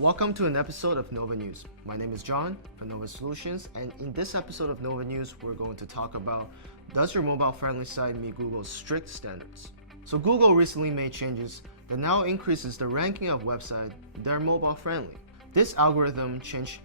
Welcome to an episode of Nova News. My name is John from Nova Solutions, and in this episode of Nova News, we're going to talk about, does your mobile-friendly site meet Google's strict standards? So Google recently made changes that now increases the ranking of websites that are mobile-friendly. This algorithm change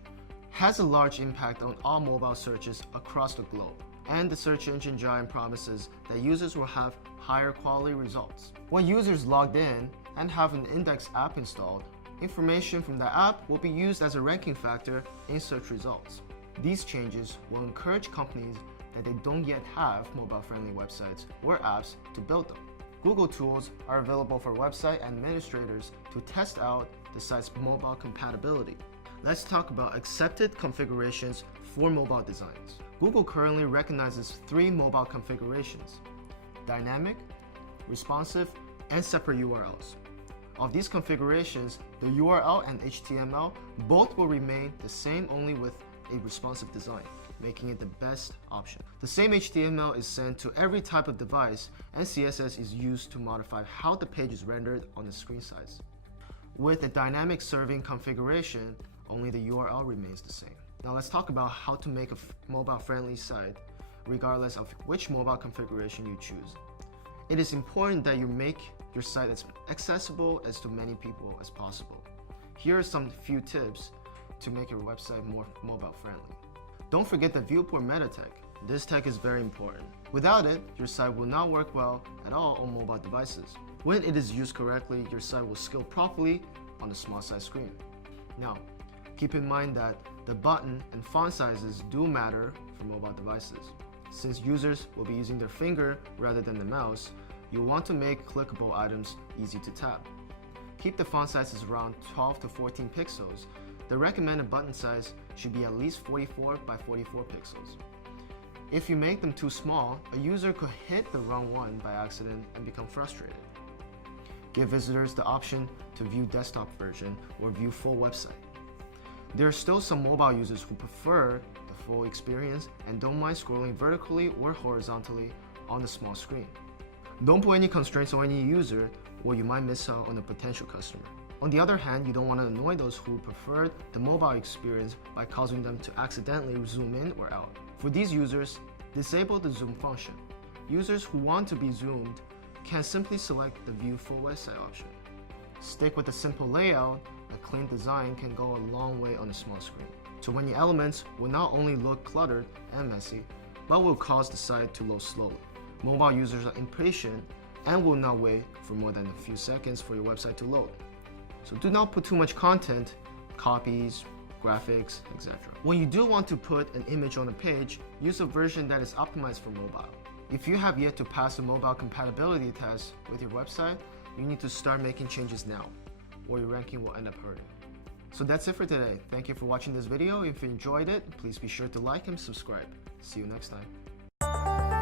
has a large impact on all mobile searches across the globe, and the search engine giant promises that users will have higher quality results. When users logged in and have an index app installed, information from the app will be used as a ranking factor in search results. These changes will encourage companies that they don't yet have mobile-friendly websites or apps to build them. Google tools are available for website administrators to test out the site's mobile compatibility. Let's talk about accepted configurations for mobile designs. Google currently recognizes 3 mobile configurations: dynamic, responsive, and separate URLs. Of these configurations, the URL and HTML both will remain the same, only with a responsive design, making it the best option. The same HTML is sent to every type of device, and CSS is used to modify how the page is rendered on the screen size. With a dynamic serving configuration, only the URL remains the same. Now let's talk about how to make a mobile-friendly site, regardless of which mobile configuration you choose. It is important that you make your site as accessible as to many people as possible. Here are some few tips to make your website more mobile friendly. Don't forget the viewport meta tag. This tag is very important. Without it, your site will not work well at all on mobile devices. When it is used correctly, your site will scale properly on the small size screen. Now, keep in mind that the button and font sizes do matter for mobile devices. Since users will be using their finger rather than the mouse, you'll want to make clickable items easy to tap. Keep the font sizes around 12 to 14 pixels. The recommended button size should be at least 44 by 44 pixels. If you make them too small, a user could hit the wrong one by accident and become frustrated. Give visitors the option to view desktop version or view full website. There are still some mobile users who prefer the full experience and don't mind scrolling vertically or horizontally on the small screen. Don't put any constraints on any user, or you might miss out on a potential customer. On the other hand, you don't want to annoy those who prefer the mobile experience by causing them to accidentally zoom in or out. For these users, disable the zoom function. Users who want to be zoomed can simply select the View Full Website option. Stick with a simple layout. A clean design can go a long way on a small screen. So many elements will not only look cluttered and messy, but will cause the site to load slowly. Mobile users are impatient and will not wait for more than a few seconds for your website to load. So do not put too much content, copies, graphics, etc. When you do want to put an image on a page, use a version that is optimized for mobile. If you have yet to pass a mobile compatibility test with your website, you need to start making changes now, or your ranking will end up hurting. So that's it for today. Thank you for watching this video. If you enjoyed it, please be sure to like and subscribe. See you next time.